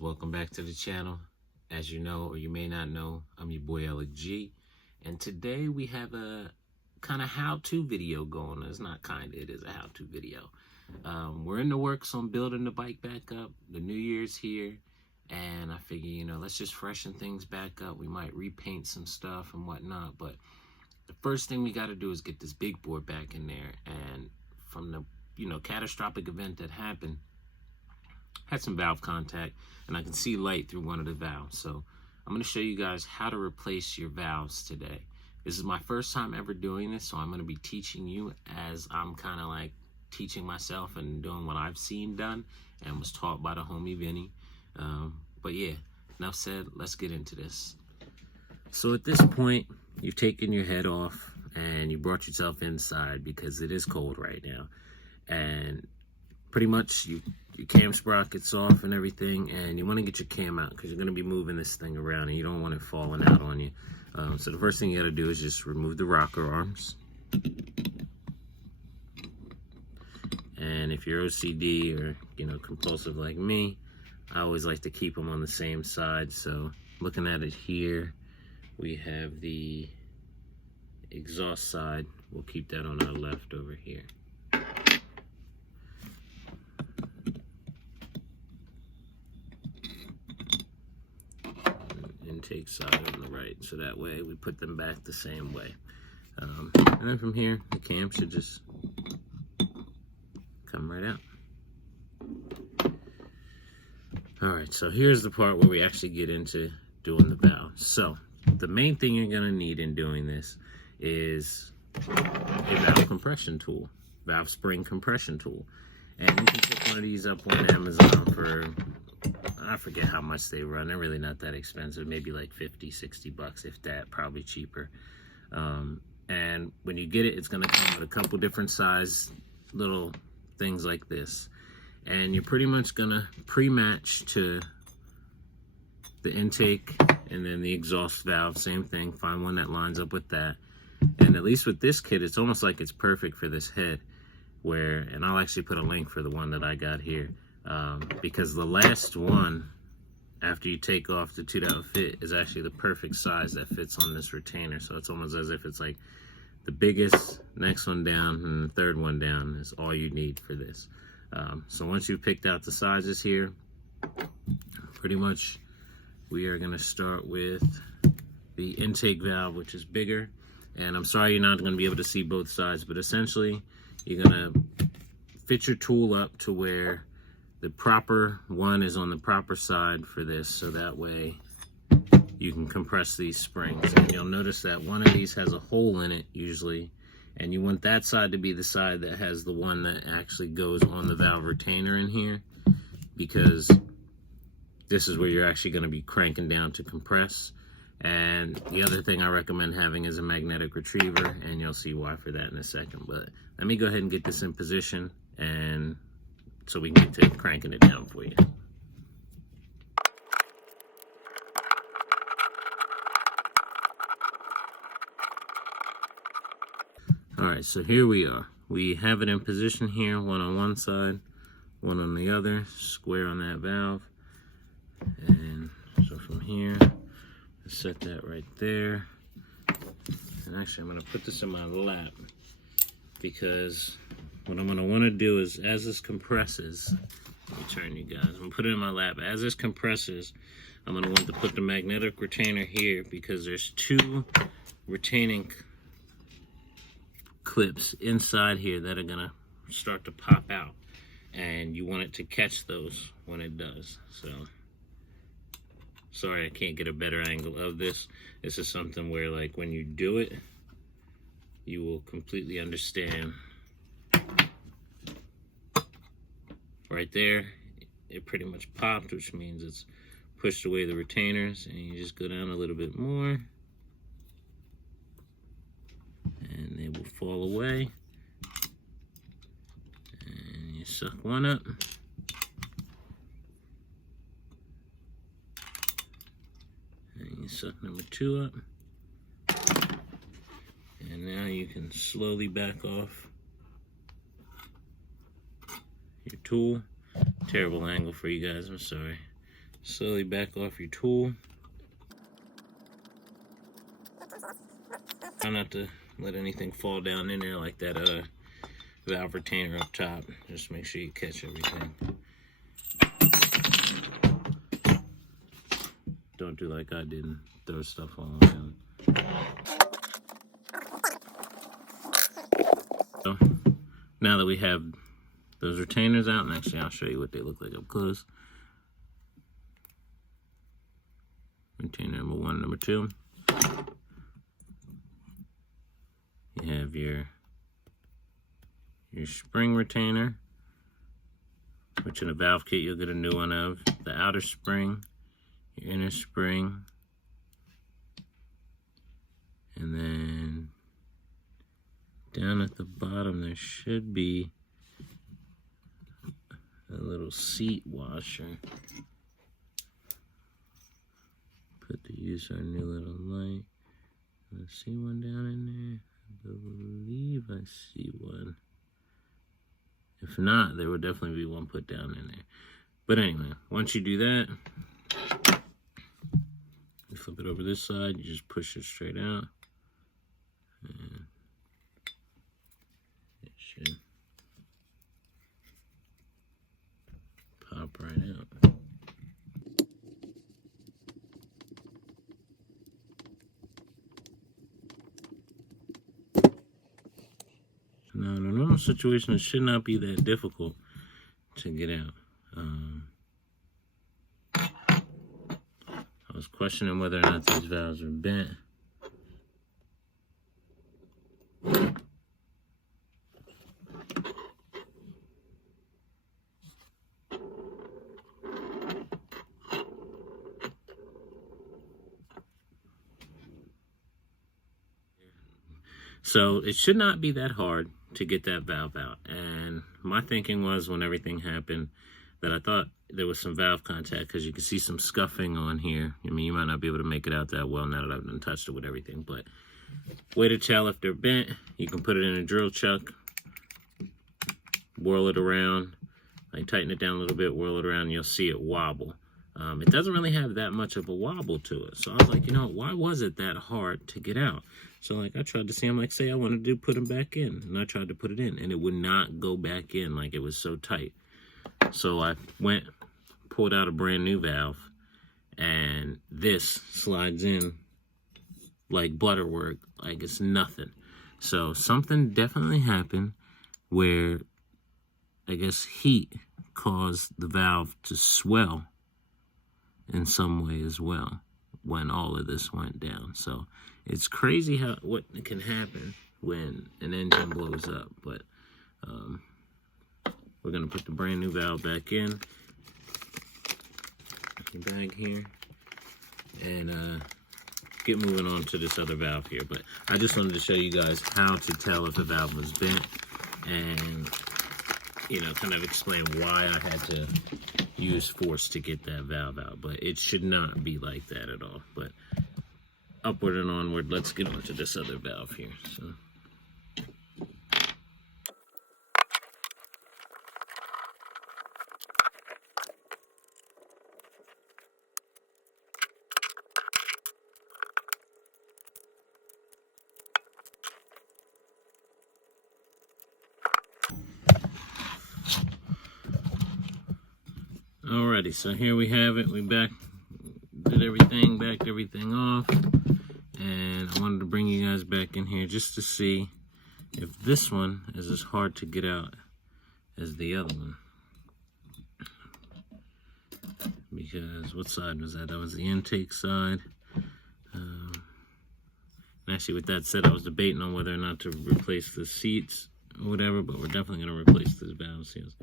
welcome back to the channel. As you know, or you may not know, I'm your boy LG, and today we have a kind of how-to video going. It's not kind of, it is a how-to video. We're in the works on building the bike back up. The new year's here, and I figure, let's just freshen things back up. We might repaint some stuff and whatnot, but the first thing we got to do is get this big board back in there. And from the catastrophic event that happened, had some valve contact, and I can see light through one of the valves. So I'm going to show you guys how to replace your valves today. This is my first time ever doing this, so I'm going to be teaching you as I'm kind of like teaching myself and doing what I've seen done and was taught by the homie Vinny. But yeah, enough said, let's get into this. So at this point, you've taken your head off and you brought yourself inside because it is cold right now. And pretty much your cam sprocket's off and everything, and you want to get your cam out because you're going to be moving this thing around and you don't want it falling out on you. So the first thing you got to do is just remove the rocker arms. And if you're OCD or compulsive like me, I always like to keep them on the same side. So looking at it here, we have the exhaust side. We'll keep that on our left over here. Intake side on the right, so that way we put them back the same way. And then from here, the cam should just come right out. Alright, so here's the part where we actually get into doing the valves. So the main thing you're going to need in doing this is a valve compression tool, valve spring compression tool. And you can pick one of these up on Amazon for, I forget how much they run. They're really not that expensive, maybe like 50, 60 bucks, if that, probably cheaper. And when you get it, it's going to come with a couple different size little things like this. And you're pretty much going to pre-match to the intake and then the exhaust valve, same thing. Find one that lines up with that. And at least with this kit, it's almost like it's perfect for this head. And I'll actually put a link for the one that I got here. Because the last one, after you take off the two that would fit, is actually the perfect size that fits on this retainer. So it's almost as if it's like the biggest, next one down, and the third one down is all you need for this. So once you've picked out the sizes here, pretty much we are going to start with the intake valve, which is bigger. And I'm sorry you're not going to be able to see both sides, but essentially you're going to fit your tool up to where the proper one is on the proper side for this, so that way you can compress these springs. And you'll notice that one of these has a hole in it usually, and you want that side to be the side that has the one that actually goes on the valve retainer in here, because this is where you're actually going to be cranking down to compress. And the other thing I recommend having is a magnetic retriever, and you'll see why for that in a second. But let me go ahead and get this in position, and so we can get to cranking it down for you. Alright, so here we are. We have it in position here, one on one side, one on the other, square on that valve. And so from here, set that right there. And actually I'm going to put this in my lap, because what I'm going to want to do is, as this compresses, let me turn you guys, I'm going to put it in my lap. As this compresses, I'm going to want to put the magnetic retainer here, because there's two retaining clips inside here that are going to start to pop out, and you want it to catch those when it does. So sorry I can't get a better angle of this. This is something where, like, when you do it, you will completely understand. Right there, it pretty much popped, which means it's pushed away the retainers, and you just go down a little bit more, and they will fall away. And you suck one up. And you suck number two up. And now you can slowly back off your tool. Terrible angle for you guys, I'm sorry. Slowly back off your tool. Try not to let anything fall down in there like that valve retainer up top. Just make sure you catch everything. Don't do like I did and throw stuff all around. So now that we have those retainers out, and actually I'll show you what they look like up close. Retainer number 1, number 2. You have your spring retainer, which in a valve kit you'll get a new one of. The outer spring, your inner spring, and then down at the bottom there should be a little seat washer. Put to use our new little light. I see one down in there. I believe I see one. If not, there would definitely be one put down in there. But anyway, once you do that, you flip it over this side, you just push it straight out. And it should pop right out. Now, in a normal situation, it should not be that difficult to get out. I was questioning whether or not these valves are bent. So it should not be that hard to get that valve out. And my thinking was, when everything happened, that I thought there was some valve contact, because you can see some scuffing on here. I mean, you might not be able to make it out that well now that I've done touched it with everything, but way to tell if they're bent, you can put it in a drill chuck, whirl it around, like tighten it down a little bit, whirl it around, and you'll see it wobble. It doesn't really have that much of a wobble to it. So I was like, you know, why was it that hard to get out? So like I tried to see, I'm like, say I wanted to put them back in, and I tried to put it in, and it would not go back in, like it was so tight. So I went, pulled out a brand new valve, and this slides in like butterwork, like it's nothing. So something definitely happened where I guess heat caused the valve to swell in some way as well when all of this went down. So it's crazy what can happen when an engine blows up. But we're gonna put the brand new valve back in the bag here and get moving on to this other valve here. But I just wanted to show you guys how to tell if a valve was bent, and you know, kind of explain why I had to use force to get that valve out. But it should not be like that at all. But upward and onward, let's get on to this other valve here. So alrighty, so here we have it. We backed everything off, and I wanted to bring you guys back in here just to see if this one is as hard to get out as the other one. Because what side was that? That was the intake side. And actually, with that said, I was debating on whether or not to replace the seats or whatever, but we're definitely going to replace this valve seals.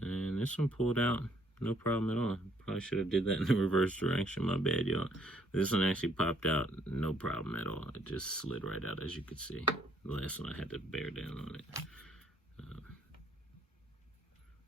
And this one pulled out, no problem at all. Probably should have did that in the reverse direction. My bad, y'all. This one actually popped out, no problem at all. It just slid right out, as you could see. The last one I had to bear down on it.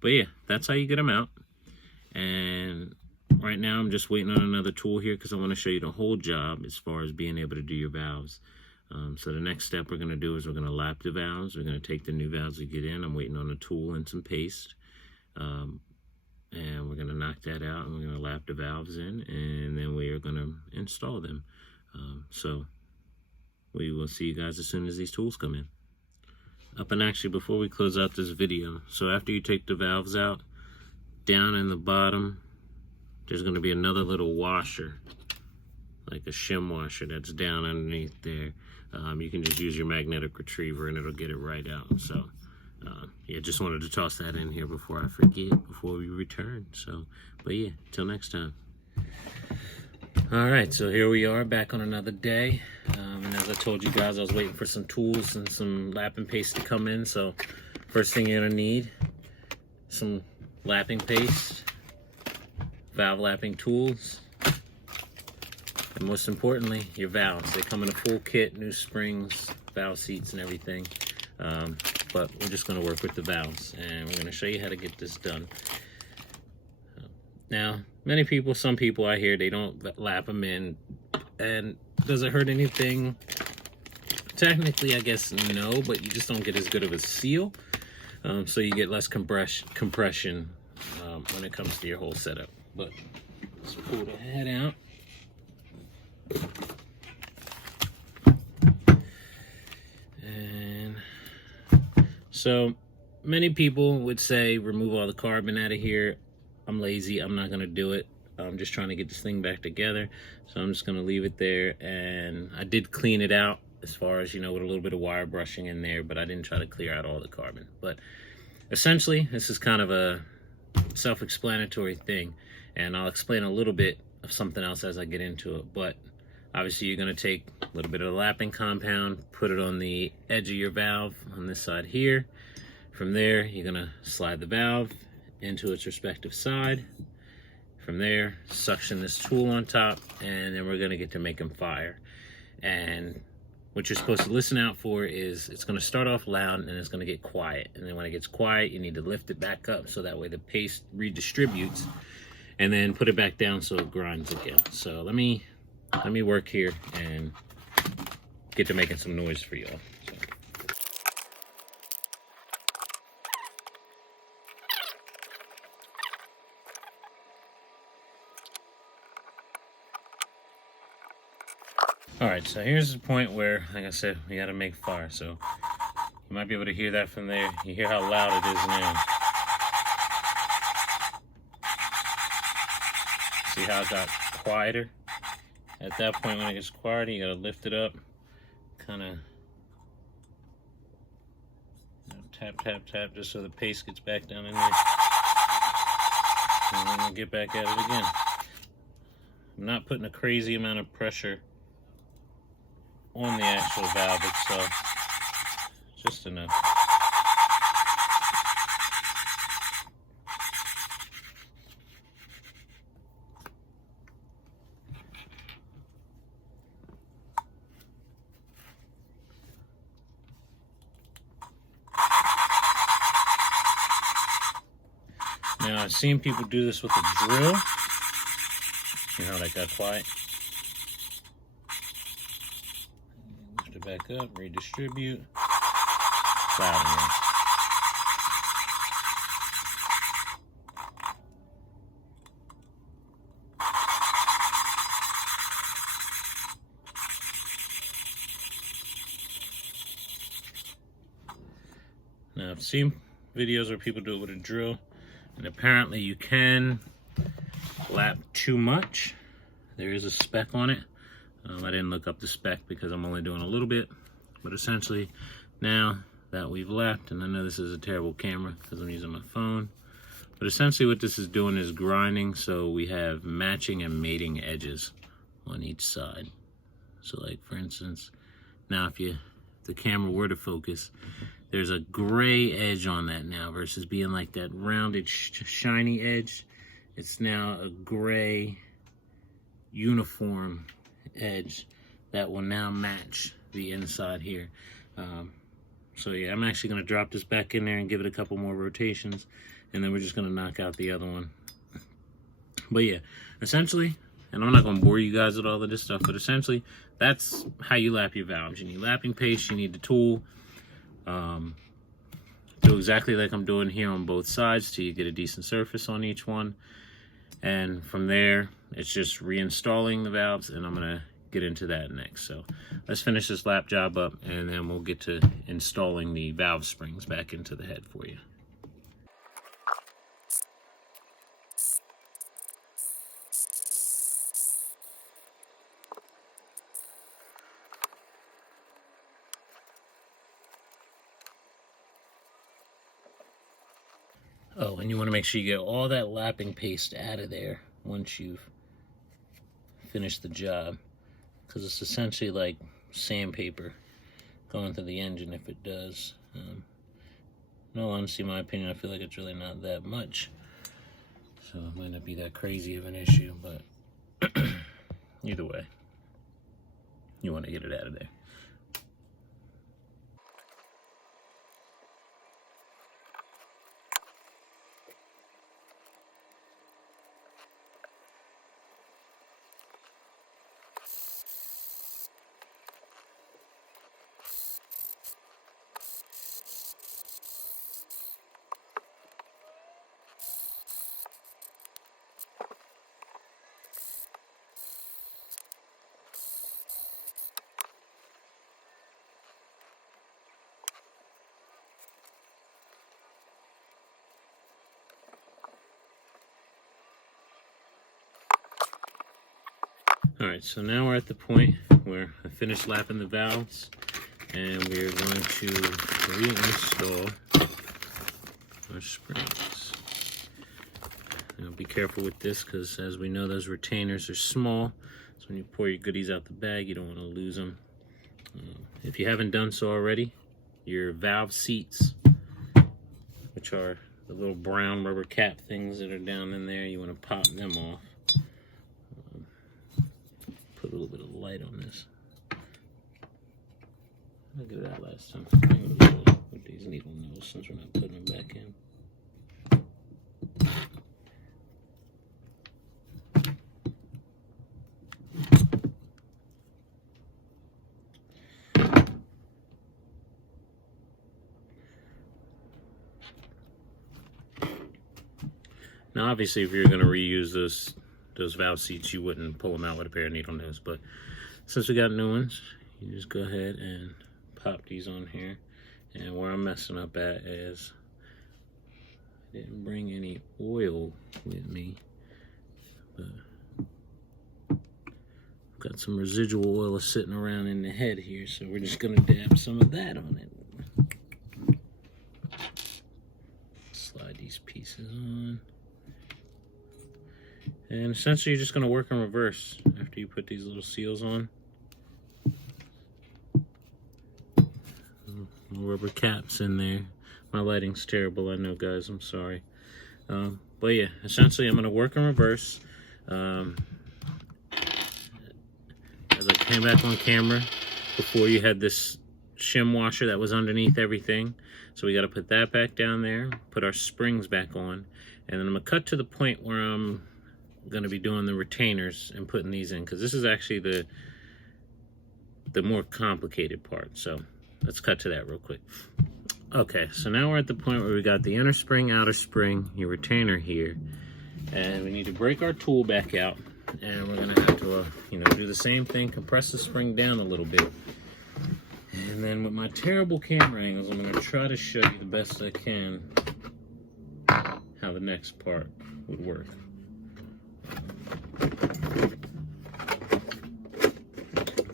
But yeah, that's how you get them out. And right now I'm just waiting on another tool here because I want to show you the whole job as far as being able to do your valves. So the next step we're going to do is we're going to lap the valves. We're going to take the new valves we get in. I'm waiting on a tool and some paste. And we're going to knock that out, and we're going to lap the valves in, and then we are going to install them. So we will see you guys as soon as these tools come in. And actually, before we close out this video, so after you take the valves out, down in the bottom, there's going to be another little washer, like a shim washer that's down underneath there. You can just use your magnetic retriever and it'll get it right out. So yeah, just wanted to toss that in here before I forget, before we return. So, but yeah, till next time. All right, so here we are back on another day. And as I told you guys, I was waiting for some tools and some lapping paste to come in. So first thing you're gonna need, some lapping paste, valve lapping tools, and most importantly, your valves. They come in a full kit, new springs, valve seats and everything. But we're just gonna work with the valves, and we're gonna show you how to get this done. Now, some people I hear, they don't lap them in, and does it hurt anything? Technically, I guess no, but you just don't get as good of a seal, so you get less compression when it comes to your whole setup. But let's pull the head out. And so many people would say remove all the carbon out of here. I'm lazy, I'm not gonna do it. I'm just trying to get this thing back together. So I'm just gonna leave it there. And I did clean it out as far as, you know, with a little bit of wire brushing in there, but I didn't try to clear out all the carbon. But essentially, this is kind of a self-explanatory thing. And I'll explain a little bit of something else as I get into it. But obviously you're gonna take a little bit of the lapping compound, put it on the edge of your valve on this side here. From there, you're gonna slide the valve into its respective side. From there, suction this tool on top, and then we're gonna get to making fire. And what you're supposed to listen out for is it's gonna start off loud and it's gonna get quiet. And then when it gets quiet, you need to lift it back up so that way the paste redistributes, and then put it back down so it grinds again. So let me work here and get to making some noise for y'all. All right, so here's the point where, like I said, we gotta make fire. So you might be able to hear that from there. You hear how loud it is now. See how it got quieter? At that point, when it gets quieter, you gotta lift it up, kind of tap, tap, tap, just so the paste gets back down in there. And then we'll get back at it again. I'm not putting a crazy amount of pressure on the actual valve itself, just enough. Now, I've seen people do this with a drill. You know how that got quiet? Lift it back up, redistribute. Loud again. Now, I've seen videos where people do it with a drill, and apparently you can lap too much. There is a spec on it. I didn't look up the spec because I'm only doing a little bit, but essentially now that we've lapped, and I know this is a terrible camera because I'm using my phone, but essentially what this is doing is grinding, so we have matching and mating edges on each side. So like for instance, now if the camera were to focus, there's a gray edge on that now versus being like that rounded shiny edge. It's now a gray uniform edge that will now match the inside here. So yeah, I'm actually gonna drop this back in there and give it a couple more rotations, and then we're just gonna knock out the other one. But yeah, essentially, and I'm not gonna bore you guys with all of this stuff, but essentially that's how you lap your valves. You need lapping paste, you need the tool, do exactly like I'm doing here on both sides till you get a decent surface on each one. And from there, it's just reinstalling the valves, and I'm gonna get into that next. So let's finish this lap job up, and then we'll get to installing the valve springs back into the head for you. Oh, and you want to make sure you get all that lapping paste out of there once you've finished the job, because it's essentially like sandpaper going through the engine if it does. In all honesty, in my opinion, I feel like it's really not that much, so it might not be that crazy of an issue, but either way, you want to get it out of there. Alright, so now we're at the point where I finished lapping the valves, and we're going to reinstall our springs. Now be careful with this, because as we know, those retainers are small, so when you pour your goodies out the bag, you don't want to lose them. If you haven't done so already, your valve seats, which are the little brown rubber cap things that are down in there, you want to pop them off. Put a little bit of light on this. I did that last time. With these needle nose, since we're not putting them back in. Now, obviously, if you're going to reuse those valve seats, you wouldn't pull them out with a pair of needle nose, but since we got new ones, you just go ahead and pop these on here. And where I'm messing up at is I didn't bring any oil with me, but I've got some residual oil sitting around in the head here, so we're just gonna dab some of that on it. Slide these pieces on. And essentially you're just going to work in reverse after you put these little seals on. Little rubber caps in there. My lighting's terrible, I know, guys, I'm sorry. But yeah, essentially I'm going to work in reverse. As I came back on camera, before you had this shim washer that was underneath everything. So we got to put that back down there, put our springs back on, and then I'm going to cut to the point where I'm going to be doing the retainers and putting these in, because this is actually the more complicated part. So let's cut to that real quick. Okay, so now we're at the point where we got the inner spring, outer spring, your retainer here, and we need to break our tool back out, and we're going to have to do the same thing, compress the spring down a little bit, and then with my terrible camera angles, I'm going to try to show you the best I can how the next part would work.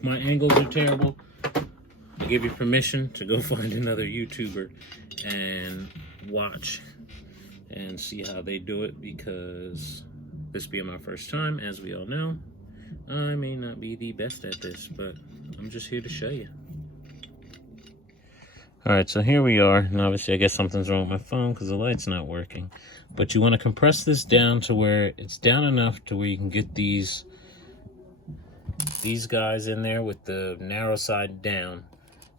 My angles are terrible. I give you permission to go find another YouTuber and watch and see how they do it, because this being my first time, as we all know, I may not be the best at this, but I'm just here to show you. Alright, so here we are, and obviously I guess something's wrong with my phone because the light's not working. But you want to compress this down to where it's down enough to where you can get these guys in there with the narrow side down.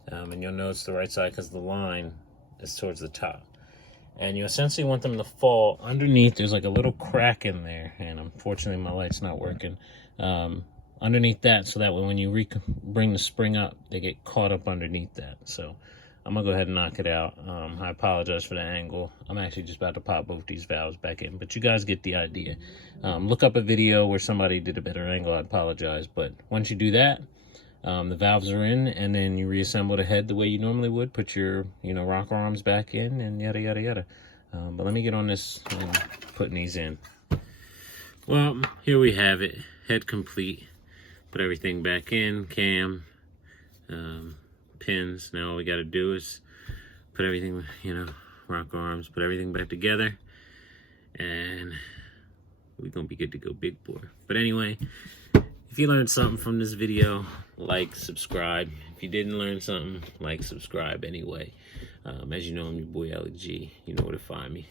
And you'll know it's the right side because the line is towards the top. And you essentially want them to fall underneath. There's like a little crack in there, and unfortunately my light's not working. Underneath that, so that way when you bring the spring up, they get caught up underneath that. So I'm gonna go ahead and knock it out. I apologize for the angle. I'm actually just about to pop both these valves back in, but you guys get the idea. Look up a video where somebody did a better angle. I apologize, but once you do that, the valves are in, and then you reassemble the head the way you normally would. Put your, rocker arms back in, and yada yada yada. But let me get on this and putting these in. Well, here we have it. Head complete. Put everything back in. Cam, pins. Now all we got to do is put everything, rocker arms. Put everything back together, and we're gonna be good to go, big boy. But anyway. If you learned something from this video, like, subscribe. If you didn't learn something, like, subscribe anyway. As you know, I'm your boy Alex G. You know where to find me.